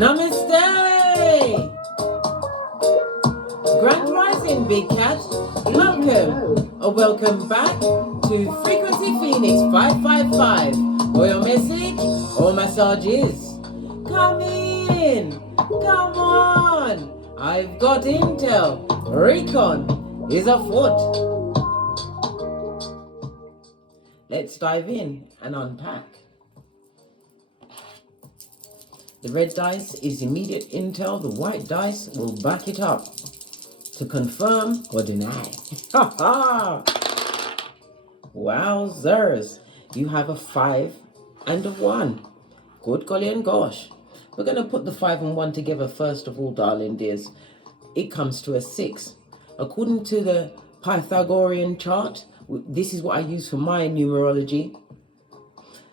Namaste! Grand Rising, Big Cat. Welcome, or welcome back to Frequency Phoenix 555. Or your message, or massage is. Come in, come on. I've got intel. Recon is afoot. Let's dive in and unpack. The red dice is immediate intel. The white dice will back it up to confirm or deny. Ha ha! Wowzers. You have a 5 and a 1. Good golly and gosh. We're going to put the 5 and 1 together first of all, darling dears. It comes to a 6. According to the Pythagorean chart, this is what I use for my numerology.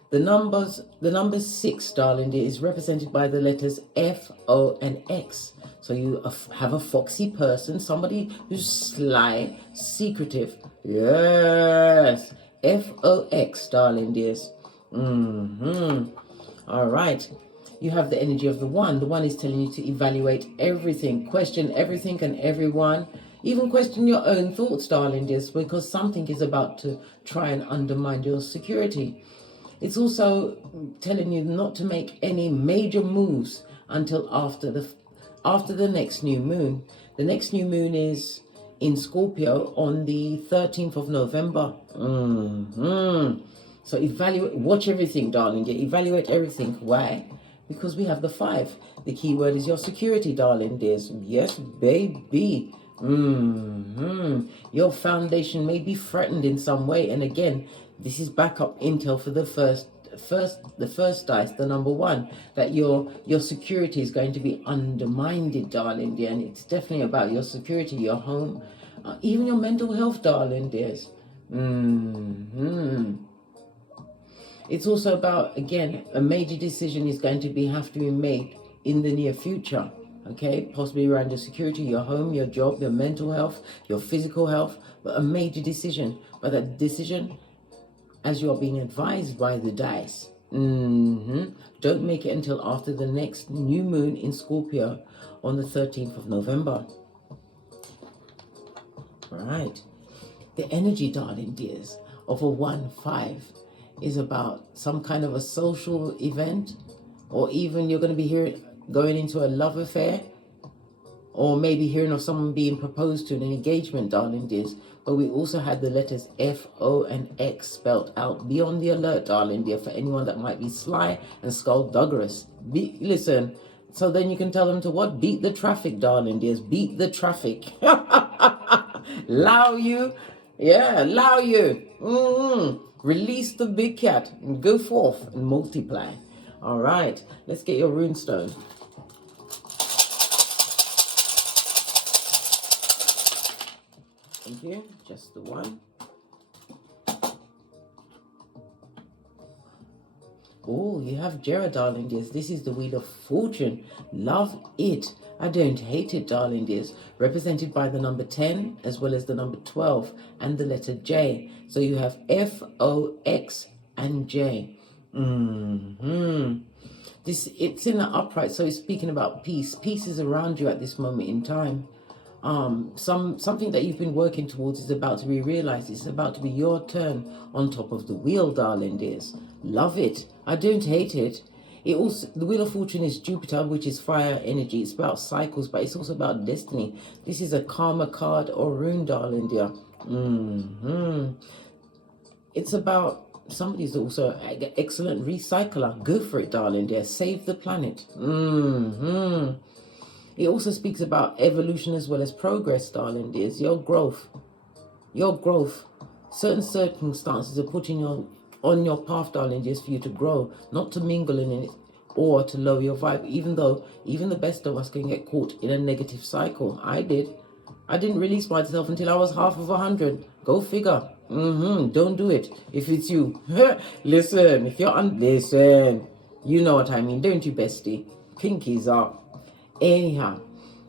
The number 6, darling dear, is represented by the letters F, O, and X. So you have a foxy person, somebody who's sly, secretive. Yes, F-O-X, darling dears. All right. You have the energy of the 1. The 1 is telling you to evaluate everything, question everything and everyone. Even question your own thoughts, darling dears, because something is about to try and undermine your security. It's also telling you not to make any major moves until after the next new moon. The next new moon is in Scorpio on the 13th of November. So watch everything, darling. Evaluate everything. Why? Because we have the 5. The key word is your security, darling dears. Yes, baby. Your foundation may be threatened in some way, and again, this is backup intel for the first dice, the number 1, that your security is going to be undermined, darling dear, and it's definitely about your security, your home, even your mental health, darling dears. It's also about, again, a major decision is going to have to be made in the near future. Okay, possibly around your security, your home, your job, your mental health, your physical health, but a major decision. But that decision, as you are being advised by the dice, don't make it until after the next new moon in Scorpio on the 13th of November. Right. The energy, darling dears, of a 1-5 is about some kind of a social event, or even you're going to be going into a love affair, or maybe hearing of someone being proposed to in an engagement, darling dears. But we also had the letters F, O, and X spelled out. Be on the alert, darling dear, for anyone that might be sly and skullduggerous. Listen, so then you can tell them to what? Beat the traffic, darling dears. Beat the traffic. Allow you. Yeah, allow you. Release the big cat and go forth and multiply. All right, let's get your runestone. Thank you. Just the 1. Oh, you have Jera, darling dears. This is the Wheel of Fortune. Love it. I don't hate it, darling dears. Represented by the number 10 as well as the number 12 and the letter J. So you have F, O, X, and J. It's in the upright, so it's speaking about peace. Peace is around you at this moment in time. Something that you've been working towards is about to be realized. It's about to be your turn on top of the wheel, darling dears. Love it. I don't hate it. The Wheel of Fortune is Jupiter, which is fire energy. It's about cycles, but it's also about destiny. This is a karma card or rune, darling dear. It's about somebody's also an excellent recycler. Go for it, darling dear. Save the planet. It also speaks about evolution as well as progress, darling dears. Your growth. Certain circumstances are putting you on your path, darling dears, for you to grow, not to mingle in it or to lower your vibe, even though even the best of us can get caught in a negative cycle. I didn't release myself until I was half of 100. Go figure. Don't do it if it's you. Listen, if you're listen, you know what I mean, don't you, bestie? Pinkies up. Anyhow,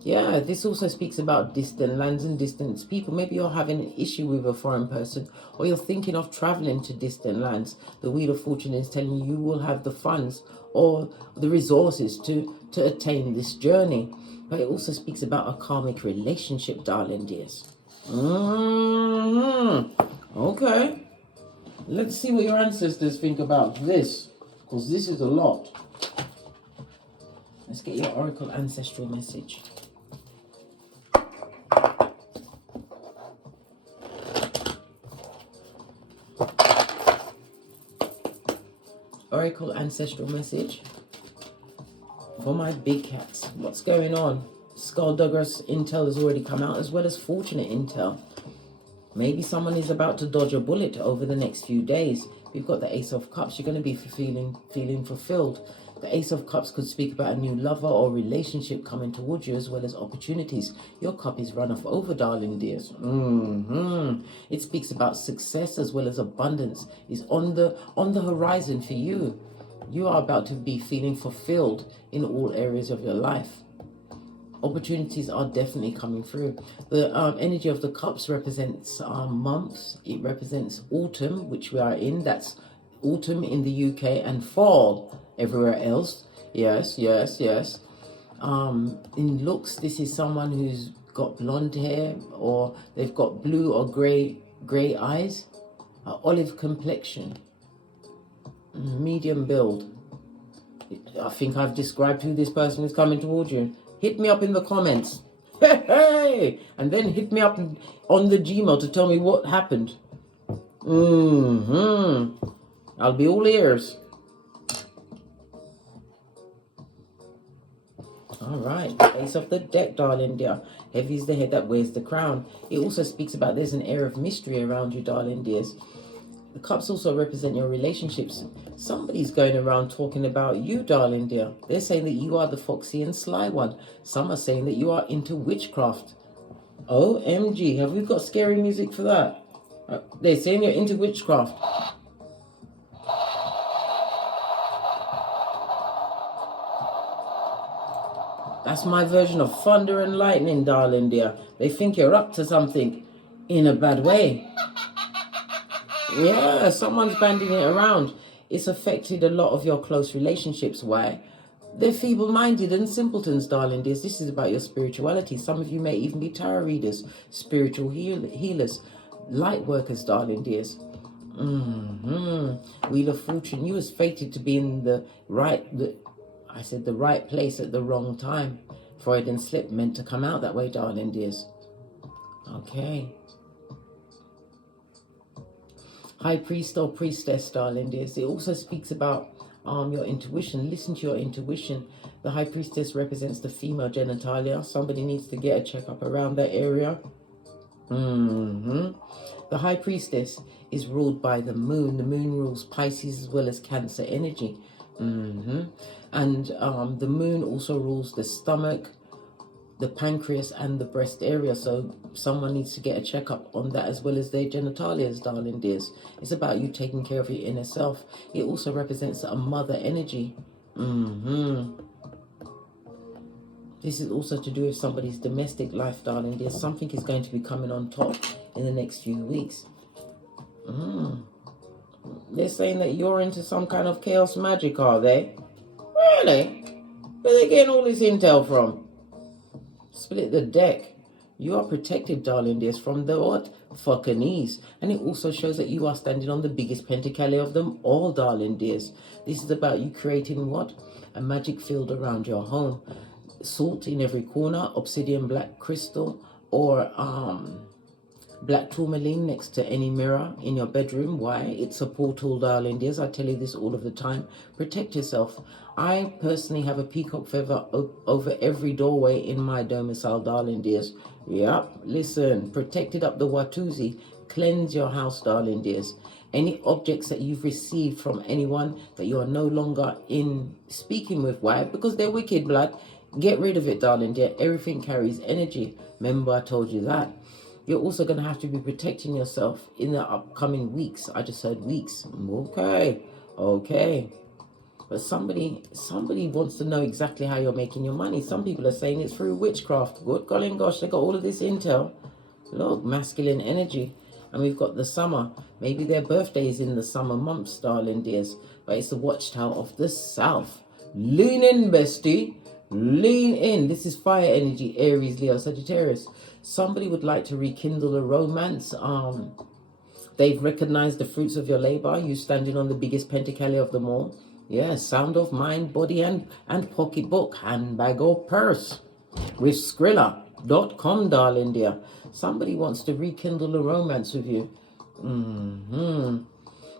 Yeah, this also speaks about distant lands and distant people. Maybe you're having an issue with a foreign person, or you're thinking of traveling to distant lands. The Wheel of Fortune is telling you will have the funds or the resources to attain this journey. But it also speaks about a karmic relationship, darling dears. Okay. Let's see what your ancestors think about this, because this is a lot. Let's get your oracle ancestral message. Oracle ancestral message for my big cats. What's going on? Skulldugger's intel has already come out, as well as fortunate intel. Maybe someone is about to dodge a bullet over the next few days. We've got the Ace of Cups. You're going to be feeling fulfilled. The Ace of Cups could speak about a new lover or relationship coming towards you, as well as opportunities. Your cup is run off over, darling dears. It speaks about success as well as abundance is on the horizon for you. You are about to be feeling fulfilled in all areas of your life. Opportunities are definitely coming through. The energy of the cups represents months. It represents autumn, which we are in. That's autumn in the UK and fall everywhere else. Yes. In looks, this is someone who's got blonde hair, or they've got blue or grey eyes, olive complexion, medium build. I think I've described who this person is coming towards you. Hit me up in the comments. Hey! And then hit me up on the Gmail to tell me what happened. I'll be all ears. All right, Ace of the deck, darling dear. Heavy is the head that wears the crown. It also speaks about there's an air of mystery around you, darling dears. The cups also represent your relationships. Somebody's going around talking about you, darling dear. They're saying that you are the foxy and sly one. Some are saying that you are into witchcraft. OMG, have we got scary music for that? They're saying you're into witchcraft. That's my version of thunder and lightning, darling dear. They think you're up to something in a bad way. Yeah, someone's banding it around. It's affected a lot of your close relationships. Why? They're feeble-minded and simpletons, darling dears. This is about your spirituality. Some of you may even be tarot readers, spiritual healers, light workers, darling dears. Wheel of Fortune. You was fated to be in the right place at the wrong time. Freudian slip, meant to come out that way, darling dears. Okay. High priest or priestess, darling dears. It also speaks about your intuition. Listen to your intuition. The high priestess represents the female genitalia. Somebody needs to get a checkup around that area. The high priestess is ruled by the moon. The moon rules Pisces as well as Cancer energy. And the moon also rules the stomach, the pancreas and the breast area. So someone needs to get a checkup on that, as well as their genitalia, darling dears. It's about you taking care of your inner self. It also represents a mother energy. This is also to do with somebody's domestic life, darling dears. Something is going to be coming on top in the next few weeks. They're saying that you're into some kind of chaos magic, are they? Really? Where are they getting all this intel from? Split the deck. You are protected, darling dears, from the what? Fuckanese. And it also shows that you are standing on the biggest pentacale of them all, darling dears. This is about you creating what? A magic field around your home. Salt in every corner, obsidian black crystal, or black tourmaline next to any mirror in your bedroom. Why? It's a portal, darling dears. I tell you this all of the time. Protect yourself. I personally have a peacock feather over every doorway in my domicile, darling dears. Yep, listen, protected up the Watusi. Cleanse your house, darling dears. Any objects that you've received from anyone that you are no longer in speaking with. Why? Because they're wicked blood. Get rid of it, darling dear. Everything carries energy. Remember, I told you that. You're also going to have to be protecting yourself in the upcoming weeks. I just said weeks. Okay. But somebody wants to know exactly how you're making your money. Some people are saying it's through witchcraft. Good golly gosh, they got all of this intel. Look, masculine energy. And we've got the summer. Maybe their birthday is in the summer months, darling dears. But it's the watchtower of the south. Lean in, bestie. Lean in. This is fire energy, Aries, Leo, Sagittarius. Somebody would like to rekindle a romance. They've recognized the fruits of your labor. You standing on the biggest pentacale of them all. Yeah, sound of mind, body, and pocketbook, handbag or purse. With Skrilla.com, darling dear. Somebody wants to rekindle a romance with you.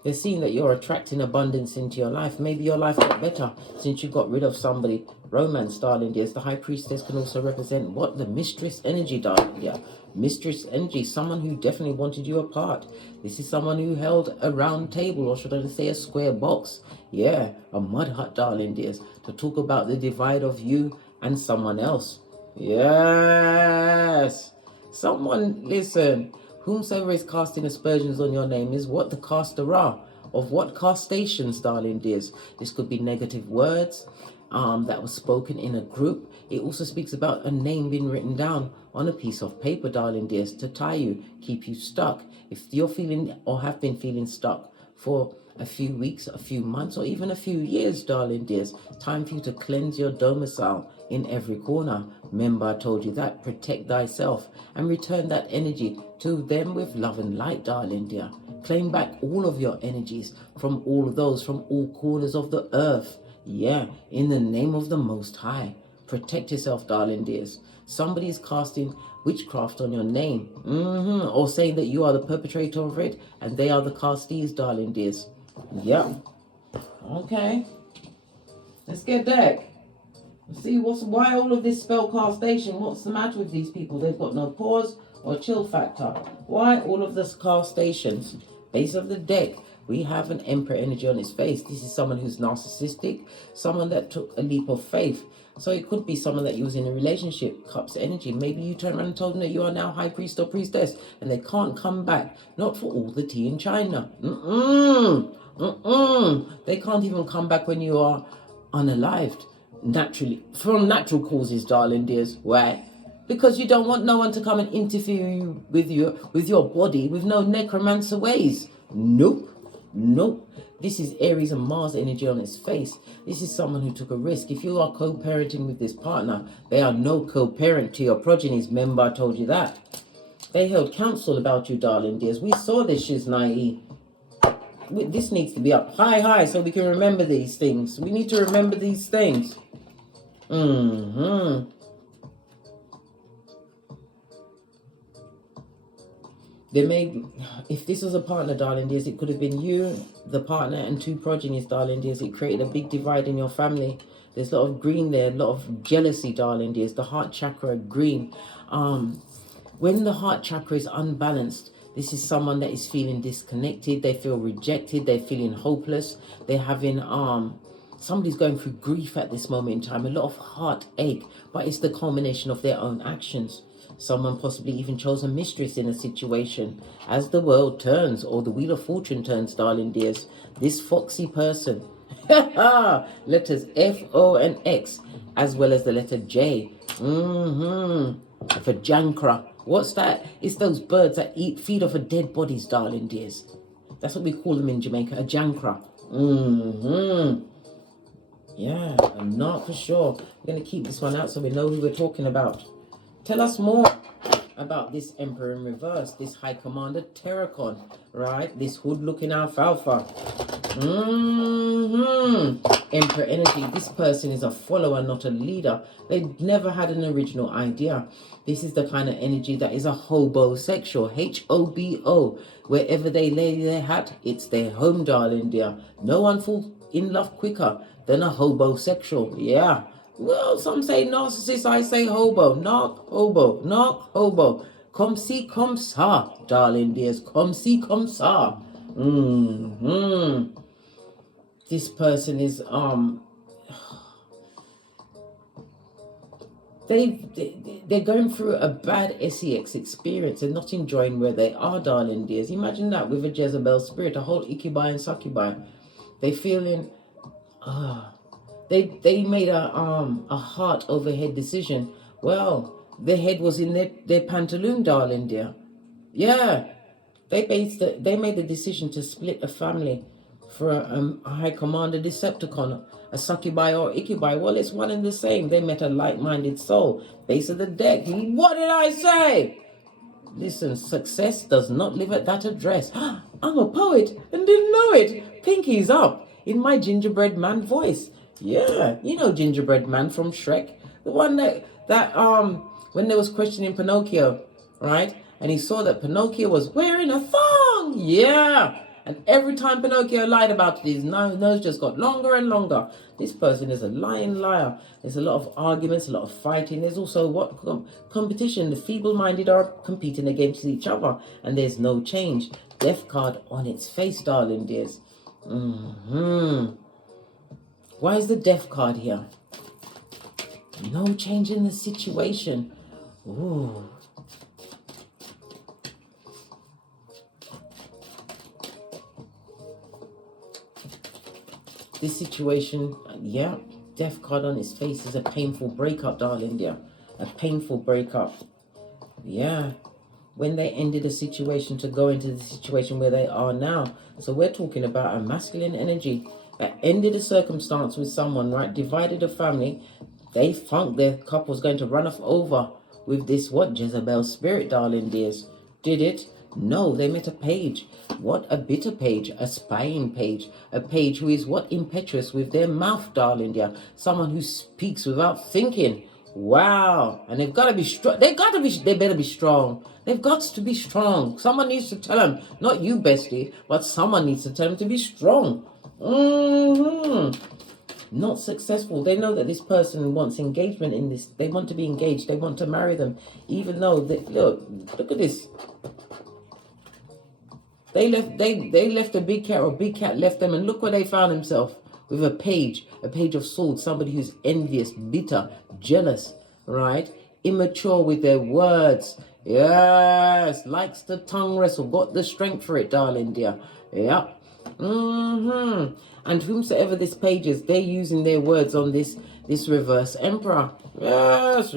They're seeing that you're attracting abundance into your life. Maybe your life got better since you got rid of somebody. Romance, darling dears. The High Priestess can also represent what? The mistress energy, darling dear. Mistress energy, someone who definitely wanted you apart. This is someone who held a round table, or should I say a square box. Yeah, a mud hut, darling dears, to talk about the divide of you and someone else. Yes. Someone, listen, whomsoever is casting aspersions on your name is what? The caster are. Of what castations, darling dears? This could be negative words that was spoken in a group. It also speaks about a name being written down on a piece of paper, darling dears, to tie you, keep you stuck. If you're feeling or have been feeling stuck for a few weeks, a few months, or even a few years, darling dears, time for you to cleanse your domicile in every corner. Remember, I told you that. Protect thyself and return that energy to them with love and light, darling dear. Claim back all of your energies from all of those, from all corners of the earth. Yeah, in the name of the Most High. Protect yourself, darling dears. Somebody is casting witchcraft on your name, or saying that you are the perpetrator of it and they are the castees, darling dears. Yeah. Okay. Let's get deck. See why all of this spell castation. What's the matter with these people? They've got no pause or chill factor. Why all of this castations? Base of the deck, we have an Emperor energy on his face. This is someone who's narcissistic, someone that took a leap of faith. So it could be someone that you was in a relationship, Cups energy. Maybe you turned around and told them that you are now High Priest or Priestess, and they can't come back. Not for all the tea in China. They can't even come back when you are unalived. Naturally, from natural causes, darling dears. Why? Because you don't want no one to come and interfere with your body with no necromancer ways. Nope. This is Aries and Mars energy on its face. This is someone who took a risk. If you are co-parenting with this partner, they are no co-parent to your progenies. Remember, I told you that. They held counsel about you, darling dears. We saw this, Shiznai. This needs to be up high so we can remember these things. We need to remember these things. There may, if this was a partner, darling dears, it could have been you, the partner, and two progenies, darling dears. It created a big divide in your family. There's a lot of green there, a lot of jealousy, darling dears. The heart chakra, green. When the heart chakra is unbalanced, this is someone that is feeling disconnected. They feel rejected. They're feeling hopeless. They're having, somebody's going through grief at this moment in time. A lot of heartache, but it's the culmination of their own actions. Someone possibly even chose a mistress in a situation. As the world turns, or the wheel of fortune turns, darling dears, this foxy person, letters F, O, and X, as well as the letter J, for Jankra. What's that? It's those birds that feed off of dead bodies, darling dears. That's what we call them in Jamaica, a Jankra. Yeah, I'm not for sure. We're going to keep this one out so we know who we're talking about. Tell us more about this Emperor in reverse, this High Commander Terracon, right? This hood-looking alfalfa. Emperor energy. This person is a follower, not a leader. They've never had an original idea. This is the kind of energy that is a hobosexual, H-O-B-O. Wherever they lay their hat, it's their home, darling dear. No one falls in love quicker than a hobosexual. Yeah. Well, some say narcissist, I say hobo. Knock, hobo. Come see, come sa, darling dears. Come see, come sa. This person is, they're going through a bad sex experience and not enjoying where they are, darling dears. Imagine that with a Jezebel spirit, a whole Ikibai and Succubi. They're feeling They made a heart over head decision. Well, their head was in their pantaloon, darling dear. Yeah, they made the decision to split a family for a high commander Decepticon, a succubi or ikibai. Well, it's one and the same. They met a like-minded soul. Base of the deck. What did I say? Listen, success does not live at that address. I'm a poet and didn't know it. Pinky's up in my gingerbread man voice. Yeah, you know gingerbread man from Shrek, the one that when they was questioning Pinocchio, right? And he saw that Pinocchio was wearing a thong. Yeah. And every time Pinocchio lied about it, his nose just got longer and longer. This person is a lying liar. There's a lot of arguments, a lot of fighting. There's also what competition. The feeble-minded are competing against each other, and there's no change. Death card on its face, darling dears. Why is the death card here? No change in the situation. Ooh. This situation, yeah, death card on his face is a painful breakup, darling dear. A painful breakup. Yeah. When they ended a situation to go into the situation where they are now. So we're talking about a masculine energy that ended a circumstance with someone, right? Divided a family. They thought their couple was going to run off over with this, what, Jezebel spirit, darling dears. Did it? No, they met a page. What a bitter page, a spying page, a page who is what, impetuous with their mouth, darling dear. Someone who speaks without thinking. Wow. And they've got to be strong. They better be strong. They've got to be strong. Someone needs to tell them, not you, bestie, but someone needs to tell them to be strong. Not successful. They know that this person wants engagement in this. They want to be engaged. They want to marry them. Even though, look at this. They left a big cat, or a big cat left them, and look where they found themselves, with a page of swords, somebody who's envious, bitter, jealous, right? Immature with their words. Yes, likes to tongue wrestle, got the strength for it, darling dear. Yeah. And whomsoever this page is, they're using their words on this reverse emperor. Yes.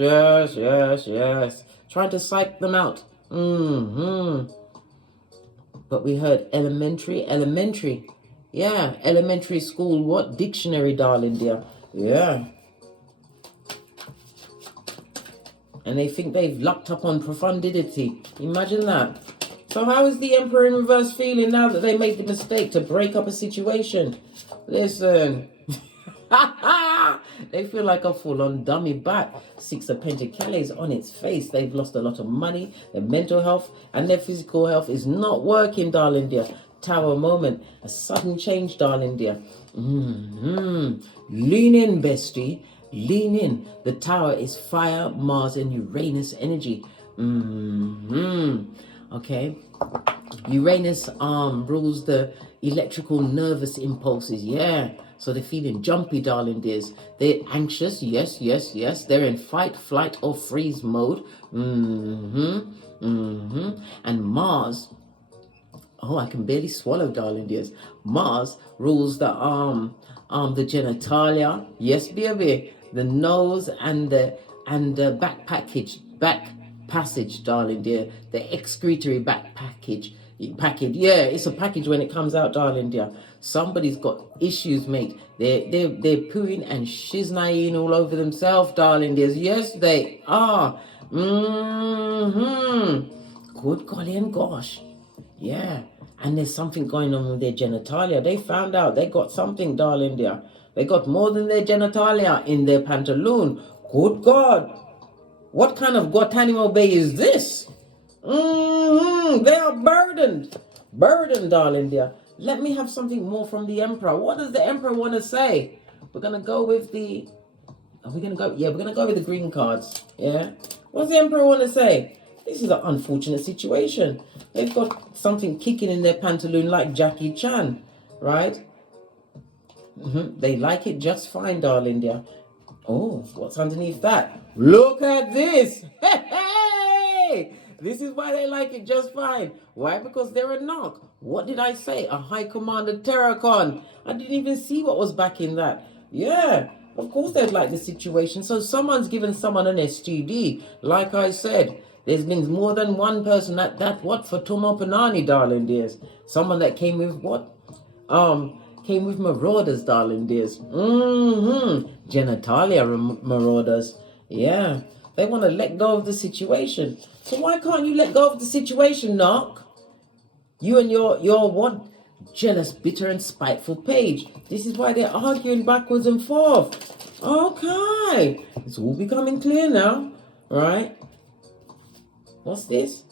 Trying to psych them out. But we heard elementary. Yeah, elementary school, what? Dictionary, darling dear. Yeah. And they think they've lucked up on profundity. Imagine that. So how is the Emperor in reverse feeling now that they made the mistake to break up a situation? Listen. They feel like a full-on dummy back. Six of Pentacles on its face. They've lost a lot of money. Their mental health and their physical health is not working, darling dear. Tower moment. A sudden change, darling dear. Lean in, bestie. Lean in. The Tower is fire, Mars, and Uranus energy. Okay. Uranus rules the electrical nervous impulses. Yeah. So they're feeling jumpy, darling dears. They're anxious. Yes. They're in fight, flight, or freeze mode. And Mars. Oh, I can barely swallow, darling dears. Mars rules the genitalia. Yes, baby. The nose and the back passage, darling dear. The excretory back package. Yeah, it's a package when it comes out, darling dear. Somebody's got issues, mate. They're pooing and shiznaing all over themselves, darling dears. Yes, they are. Good golly and gosh. Yeah. And there's something going on with their genitalia. They found out they got something, darling dear. They got more than their genitalia in their pantaloon. Good God. What kind of Guantanamo Bay is this? They are burdened. Burdened, darling dear. Let me have something more from the Emperor. What does the Emperor want to say? We're going to go with the... we're going to go with the green cards. Yeah. What's the Emperor want to say? This is an unfortunate situation. They've got something kicking in their pantaloon like Jackie Chan, right? They like it just fine, darling dear. Oh, what's underneath that? Look at this. Hey! This is why they like it just fine. Why? Because they're a knock. What did I say? A High Commander Terracon. I didn't even see what was back in that. Yeah, of course they'd like the situation. So someone's given someone an STD. Like I said, there's been more than one person that what for Tomo Panani, darling dears. Someone that came with what? Came with marauders, darling dears. Genitalia marauders. Yeah. They want to let go of the situation. So why can't you let go of the situation, Knock? You and your what? Jealous, bitter, and spiteful page. This is why they're arguing backwards and forth. Okay. It's all becoming clear now. Right? What's this?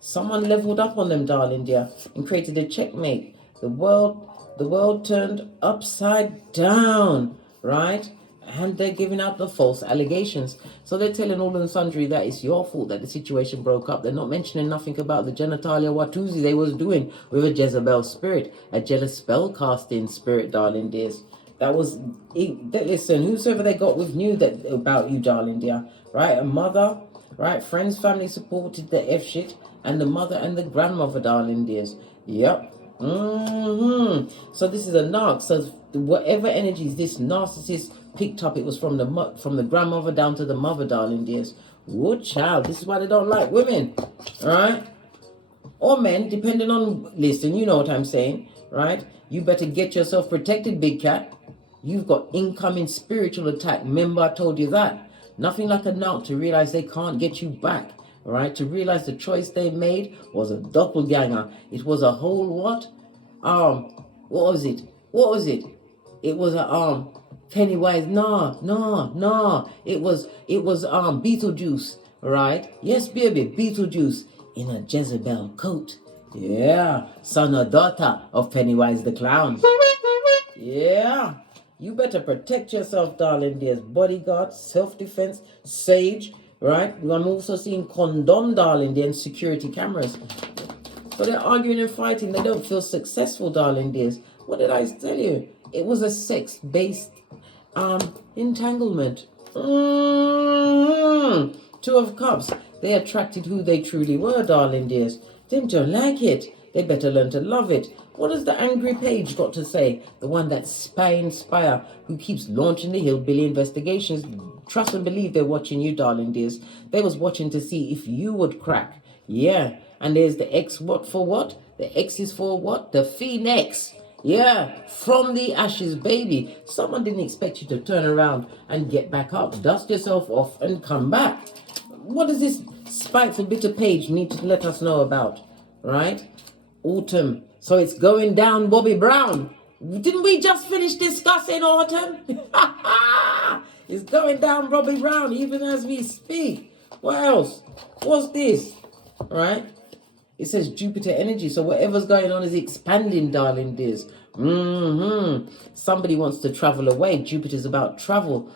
Someone leveled up on them, darling dear, and created a checkmate. The world turned upside down. Right? And they're giving out the false allegations. So they're telling all and sundry that it's your fault that the situation broke up. They're not mentioning nothing about the genitalia Watusi they was doing with a Jezebel spirit, a jealous spell casting spirit, darling dears. That was, listen, whosoever they got with knew that about you, darling dear. Right, a mother, right, friends, family supported the F shit, and the mother and the grandmother, darling dears. Yep. So this is a narc. So whatever energies this narcissist picked up, it was from the grandmother down to the mother, darling dears. Wood child. This is why they don't like women, right? Or men, depending on. Listen, you know what I'm saying, right? You better get yourself protected, big cat. You've got incoming spiritual attack. Remember, I told you that. Nothing like a narc to realize they can't get you back. All right, to realize the choice they made was a doppelganger. It was a whole what? What was it? What was it? It was a Pennywise. No. It was Beetlejuice. Right? Yes, baby, Beetlejuice in a Jezebel coat. Yeah, son or daughter of Pennywise the clown. Yeah. You better protect yourself, darling dears. Bodyguard, self-defense, sage. Right? I'm also seeing condom, darling dear, and security cameras. So they're arguing and fighting. They don't feel successful, darling dears. What did I tell you? It was a sex-based entanglement. Two of Cups. They attracted who they truly were, darling dears. They don't like it. They better learn to love it. What has the angry page got to say? The one that spire, who keeps launching the hillbilly investigations. Trust and believe they're watching you, darling dears. They was watching to see if you would crack. Yeah. And there's the X what for what? The X is for what? The Phoenix. Yeah. From the ashes, baby. Someone didn't expect you to turn around and get back up. Dust yourself off and come back. What does this spiteful bitter page need to let us know about? Right? Autumn. So it's going down, Bobby Brown. Didn't we just finish discussing autumn? It's going down, Bobby Brown, even as we speak. What else? What's this? Right? It says Jupiter energy. So whatever's going on is expanding, darling dears. Somebody wants to travel away. Jupiter's about travel.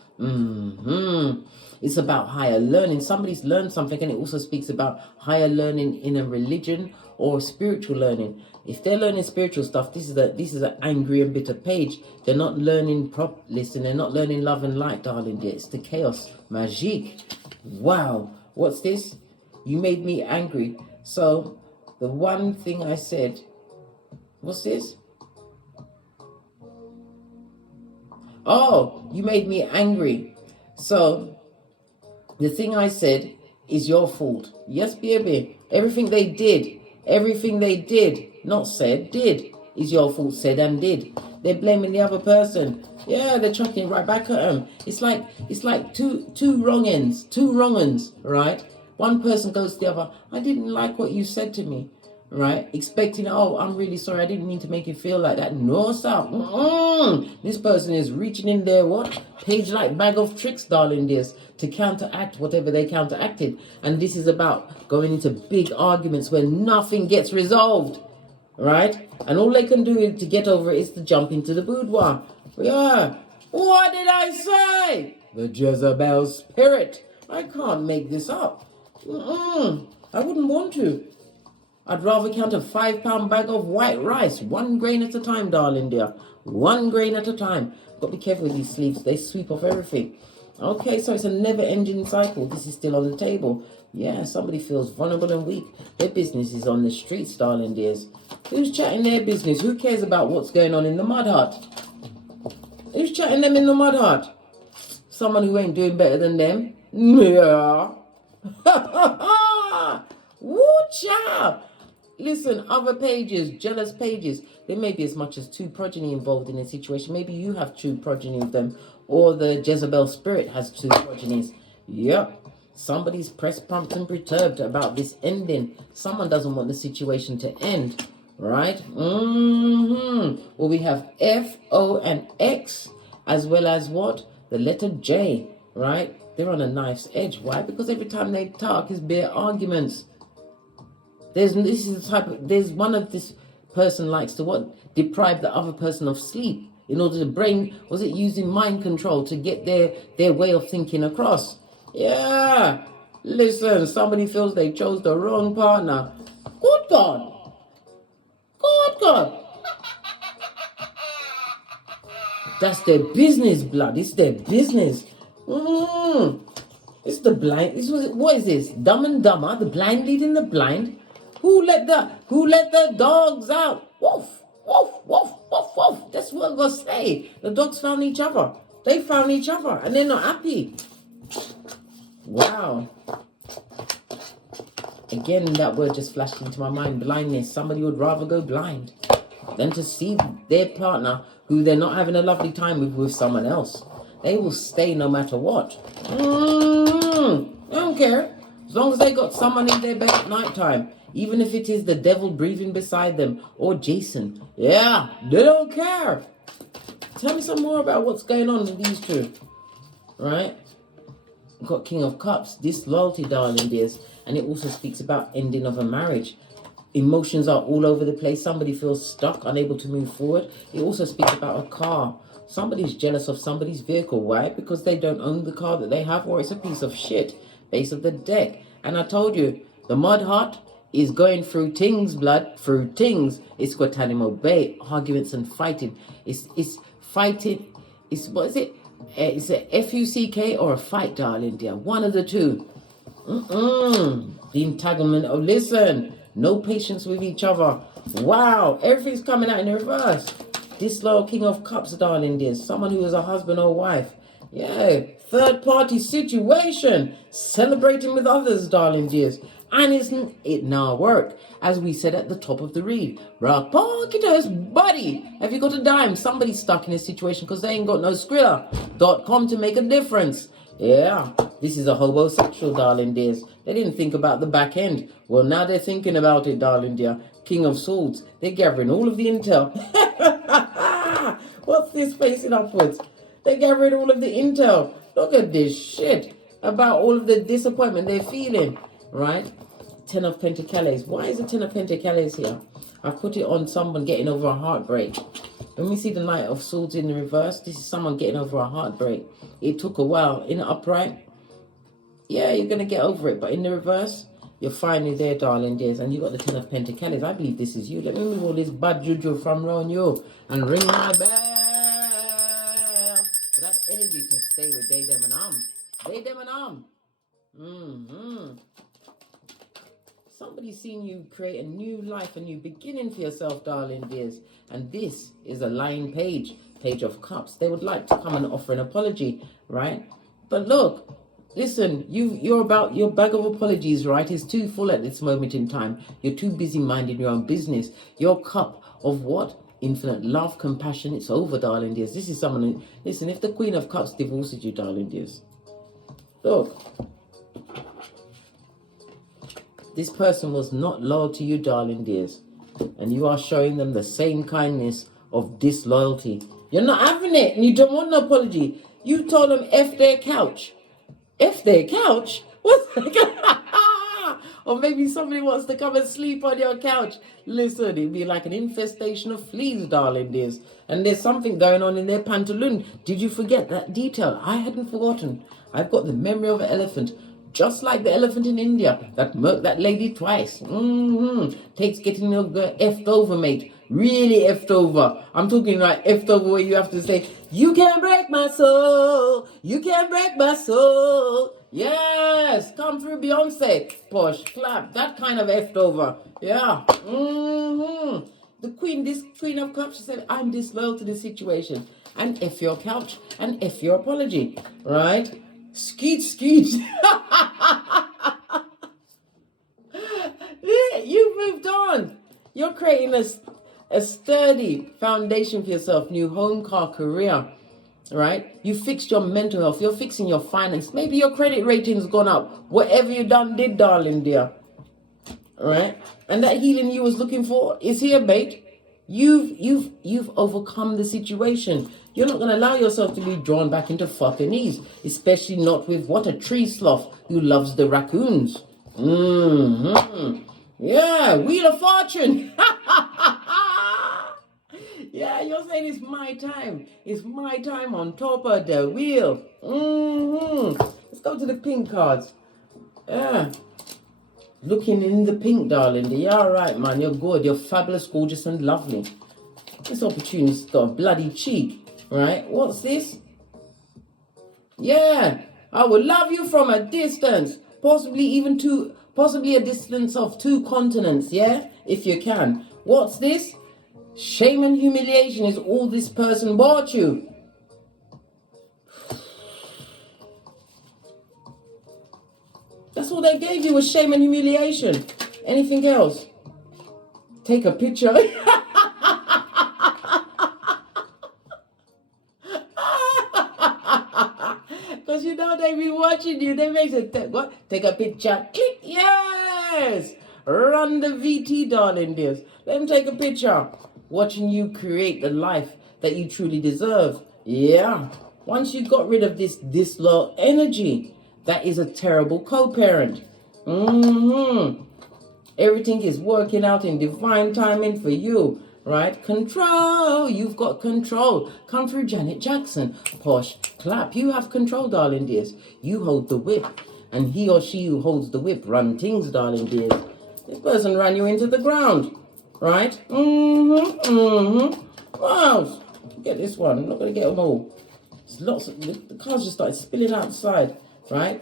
It's about higher learning. Somebody's learned something, and it also speaks about higher learning in a religion or spiritual learning. If they're learning spiritual stuff, this is an angry and bitter page. They're not learning listen, they're not learning love and light, darling dear. It's the chaos, magique. Wow. What's this? You made me angry. So the one thing I said, what's this? Oh, you made me angry. So the thing I said is your fault. Yes, baby. Everything they did, not said, did, is your fault, said and did. They're blaming the other person. Yeah, they're chucking it right back at them. It's like two wrong ends, right? One person goes to the other, I didn't like what you said to me, right? Expecting, oh, I'm really sorry, I didn't mean to make you feel like that. No, sir. This person is reaching in their what? Page like bag of tricks, darling dears, to counteract whatever they counteracted. And this is about going into big arguments where nothing gets resolved, right? And all they can do to get over it is to jump into the boudoir. Yeah. What did I say? The Jezebel spirit. I can't make this up. I wouldn't want to. I'd rather count a 5-pound bag of white rice, 1 grain at a time, darling dear. 1 grain at a time. Got to be careful with these sleeves. They sweep off everything. Okay, so it's a never-ending cycle. This is still on the table. Yeah, somebody feels vulnerable and weak. Their business is on the streets, darling dears. Who's chatting their business? Who cares about what's going on in the mud hut? Who's chatting them in the mud hut? Someone who ain't doing better than them? Yeah. Woo, child. Listen, other pages, jealous pages. There may be as much as 2 progeny involved in a situation. Maybe you have 2 progeny of them, or the Jezebel spirit has 2 progenies. Yep. Somebody's pressed, pumped, and perturbed about this ending. Someone doesn't want the situation to end, right? Well, we have F, O, and X, as well as what? The letter J, right? They're on a knife's edge. Why? Because every time they talk, it's bare arguments. There's one of this person likes to what? Deprive the other person of sleep in order to using mind control to get their way of thinking across. Yeah. Listen, somebody feels they chose the wrong partner. Good God. Good God. That's their business, blood. It's their business. It's the blind. What is this? Dumb and Dumber? The blind leading the blind? Who let the dogs out? Woof, woof, woof, woof, woof. That's what I'm gonna say. The dogs found each other. They found each other and they're not happy. Wow. Again, that word just flashed into my mind. Blindness. Somebody would rather go blind than to see their partner who they're not having a lovely time with someone else. They will stay no matter what. I don't care. As long as they got someone in their bed at night time. Even if it is the devil breathing beside them or Jason. Yeah, they don't care. Tell me some more about what's going on with these 2. Right? We've got King of Cups. Disloyalty, darling dears. And it also speaks about ending of a marriage. Emotions are all over the place. Somebody feels stuck, unable to move forward. It also speaks about a car. Somebody's jealous of somebody's vehicle. Why? Because they don't own the car that they have, or it's a piece of shit. Base of the deck. And I told you, the mud hut is going through things, blood. Through things. It's Guantanamo Bay. Arguments and fighting. It's fighting. What is it? It's a F-U-C-K or a fight, darling dear. One of the 2. The entanglement. Oh, listen. No patience with each other. Wow. Everything's coming out in reverse. Disloyal King of Cups, darling dears. Someone who is a husband or wife. Yeah. Third party situation. Celebrating with others, darling dears. And isn't it now work? As we said at the top of the read. Rock pocketers, buddy. Have you got a dime? Somebody's stuck in a situation because they ain't got no Skrilla.com to make a difference. Yeah. This is a homosexual, darling dears. They didn't think about the back end. Well, now they're thinking about it, darling dear. King of Swords. They're gathering all of the intel. What's this facing upwards? They're gathering all of the intel. Look at this shit about all of the disappointment they're feeling, right? 10 of Pentacles. Why is the 10 of Pentacles here? I've put it on someone getting over a heartbreak. When we see the Knight of Swords in the reverse, this is someone getting over a heartbreak. It took a while. In the upright, yeah, you're going to get over it. But in the reverse, you're finally there, darling dears. And you got the 10 of Pentacles. I believe this is you. Let me move all this bad juju from around you and ring my bell. For that energy to stay with they, them, and they, them, and Somebody's seen you create a new life, a new beginning for yourself, darling dears. And this is a lying page, Page of Cups. They would like to come and offer an apology, right? But look, listen, your bag of apologies, right, is too full at this moment in time. You're too busy minding your own business. Your cup of what? Infinite love, compassion, it's over, darling dears. This is someone who, listen, if the Queen of Cups divorces you, darling dears, look, this person was not loyal to you, darling dears. And you are showing them the same kindness of disloyalty. You're not having it and you don't want no apology. You told them F their couch. F their couch? What's that? Or maybe somebody wants to come and sleep on your couch. Listen, it'd be like an infestation of fleas, darling dears. And there's something going on in their pantaloon. Did you forget that detail? I hadn't forgotten. I've got the memory of an elephant. Just like the elephant in India that murked that lady twice. Takes getting effed over, mate. really effed over. I'm talking like effed over where you have to say, you can't break my soul. You can't break my soul. Yes, come through Beyonce. Push, clap, that kind of effed over. Yeah. The queen, this queen of cups, she said, I'm disloyal to the situation. And F your couch and F your apology. Right? Skeet, skeet. You've moved on. You're creating a sturdy foundation for yourself. New home, car, career. Right? You fixed your mental health. You're fixing your finance. Maybe your credit rating's gone up. Whatever you did, darling dear. Right? And that healing you was looking for is here, mate. You've overcome the situation. You're not going to allow yourself to be drawn back into fucking ease, especially not with what a tree sloth who loves the raccoons. Yeah, Wheel of Fortune. Yeah, you're saying it's my time. It's my time on top of the wheel. Let's go to the pink cards. Yeah. Looking in the pink, darling. You're all right, man. You're good. You're fabulous, gorgeous, and lovely. This opportunity's got a bloody cheek, right? What's this? Yeah, I will love you from a distance, possibly a distance of 2 continents. Yeah, if you can. What's this? Shame and humiliation is all this person bought you. That's all they gave you was shame and humiliation. Anything else? Take a picture. Because you know they be watching you. They make it, what? Take a picture. Click. Yes. Run the VT, darling dears. Let them take a picture. Watching you create the life that you truly deserve. Yeah. Once you got rid of this disloyal energy, that is a terrible co-parent. Everything is working out in divine timing for you, right? Control. You've got control. Come through Janet Jackson. Posh, clap. You have control, darling dears. You hold the whip. And he or she who holds the whip run things, darling dears. This person ran you into the ground, right? Wow. Get this one. I'm not going to get them all. There's lots of, the cards just started spilling outside. Right?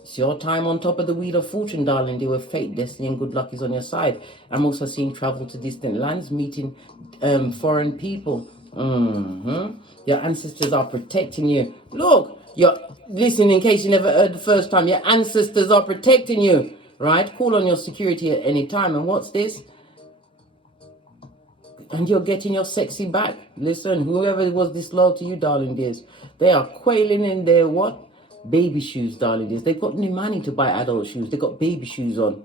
It's your time on top of the Wheel of Fortune, darling. Dear, with fate, destiny, and good luck is on your side. I'm also seeing travel to distant lands, meeting foreign people. Your ancestors are protecting you. Look, listen, in case you never heard the first time, your ancestors are protecting you. Right? Call on your security at any time. And what's this? And you're getting your sexy back. Listen, whoever was disloyal to you, darling dears, they are quailing in their what? Baby shoes, darling dears. They've got no money to buy adult shoes. They've got baby shoes on.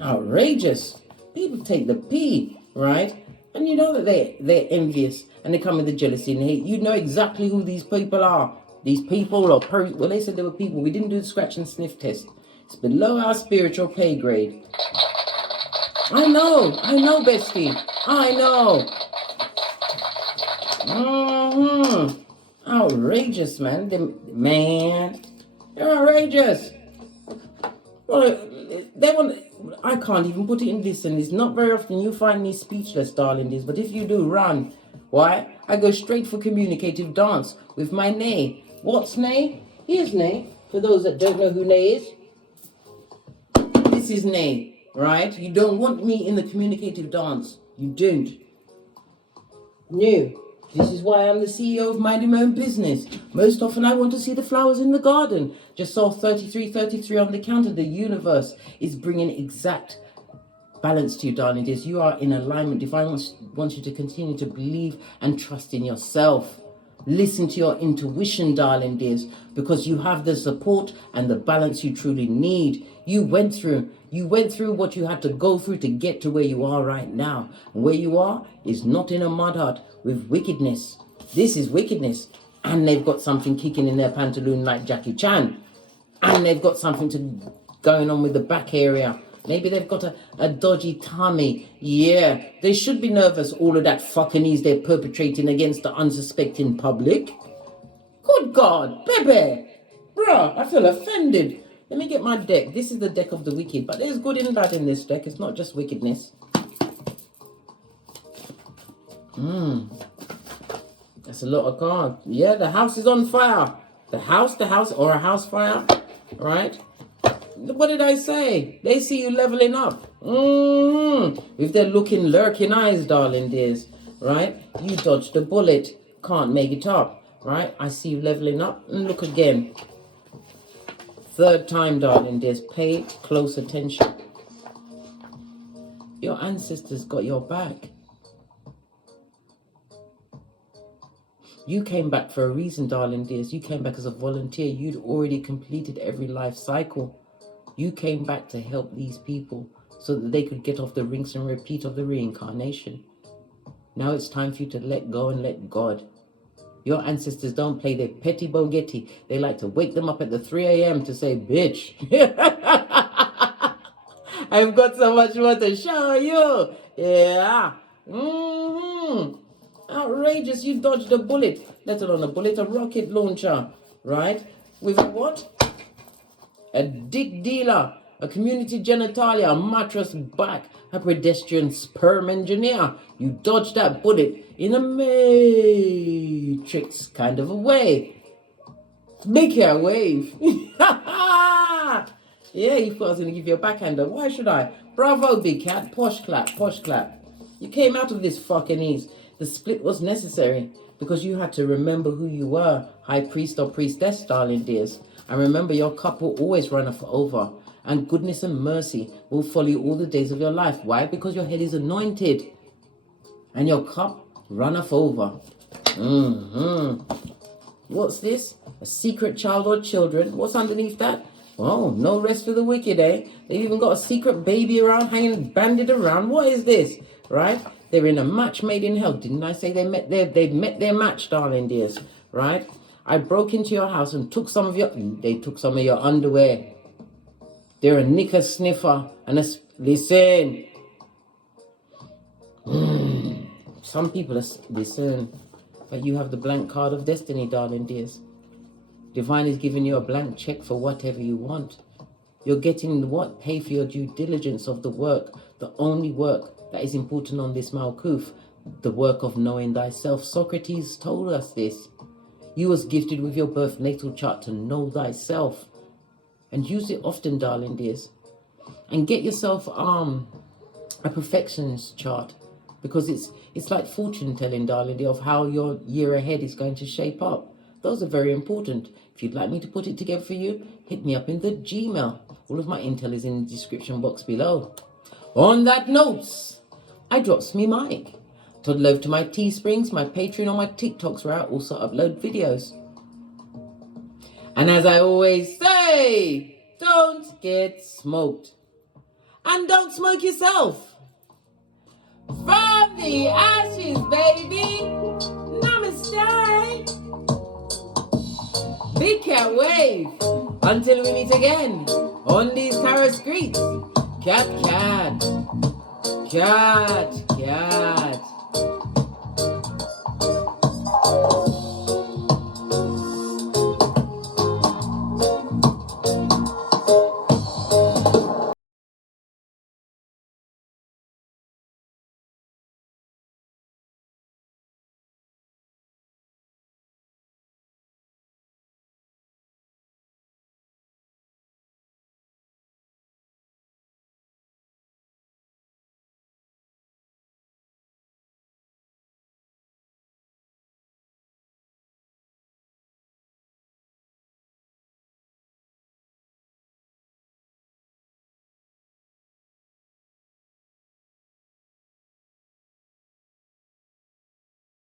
Outrageous. People take the pee, right? And you know that they're envious and they come with the jealousy and hate. You know exactly who these people are. These people are, well, they said they were people. We didn't do the scratch and sniff test. It's below our spiritual pay grade. I know, bestie. I know. Outrageous, man. They're outrageous. Well, I can't even put it in this, and it's not very often you find me speechless, darling dears, but if you do, run. Why? I go straight for communicative dance with my Nay. What's Nay? Here's Nay. For those that don't know who Nay is, this is Nay, right? You don't want me in the communicative dance. You don't. No. This is why I'm the CEO of Minding My Own Business. Most often I want to see the flowers in the garden. Just saw 3333 on the counter. The universe is bringing exact balance to you, darling dears. You are in alignment. Divine wants you to continue to believe and trust in yourself. Listen to your intuition, darling dears, because you have the support and the balance you truly need. You went through what you had to go through to get to where you are right now. And where you are is not in a mud hut with wickedness. This is wickedness. And they've got something kicking in their pantaloon like Jackie Chan. And they've got something going on with the back area. Maybe they've got a dodgy tummy. Yeah, they should be nervous, all of that fucking ease they're perpetrating against the unsuspecting public. Good God, baby. Bruh, I feel offended. Let me get my deck. This is the deck of the wicked. But there's good and bad in this deck. It's not just wickedness. That's a lot of cards. Yeah, the house is on fire. The house, or a house fire, right? What did I say? They see you leveling up. With their lurking eyes, darling dears, right? You dodged a bullet. Can't make it up, right? I see you leveling up. And look again. Third time, darling dears. Pay close attention. Your ancestors got your back. You came back for a reason, darling dears. You came back as a volunteer. You'd already completed every life cycle. You came back to help these people so that they could get off the rinse and repeat of the reincarnation. Now it's time for you to let go and let God. Your ancestors don't play their petty bogetti. They like to wake them up at the 3 a.m. to say, bitch, I've got so much more to show you. Yeah. Outrageous, you dodged a bullet, let alone a bullet, a rocket launcher, right? With a what? A dick dealer, a community genitalia, a mattress back, a pedestrian sperm engineer. You dodged that bullet in a matrix kind of a way. Big hair wave. Yeah, you thought I was going to give you a backhander. Why should I? Bravo, big cat. Posh clap, posh clap. You came out of this fucking ease. The split was necessary because you had to remember who you were, high priest or priestess, darling dears. And remember, your cup will always run over. And goodness and mercy will follow you all the days of your life. Why? Because your head is anointed. And your cup runneth over. What's this? A secret child or children? What's underneath that? Oh, no rest for the wicked, eh? They've even got a secret baby around, hanging, banded around. What is this? Right? They're in a match made in hell. Didn't I say they've met their match, darling dears? Right? I broke into your house and took some of your underwear. They're a knicker sniffer and listen. Some people listen, but you have the blank card of destiny, darling dears. Divine is giving you a blank check for whatever you want. You're getting what? Pay for your due diligence of the work, the only work that is important on this Malkuth, the work of knowing thyself. Socrates told us this. You was gifted with your birth natal chart to know thyself. And use it often, darling dears. And get yourself a perfectionist chart. Because it's like fortune telling, darling dear, of how your year ahead is going to shape up. Those are very important. If you'd like me to put it together for you, hit me up in the Gmail. All of my intel is in the description box below. On that note, I drops me mic. Toddle over to my Teesprings, my Patreon, or my TikToks where I also upload videos. And as I always say, don't get smoked. And don't smoke yourself. From the ashes, baby. Namaste. Big cat wave. Until we meet again on these Tarot streets. Cat, cat. Cat.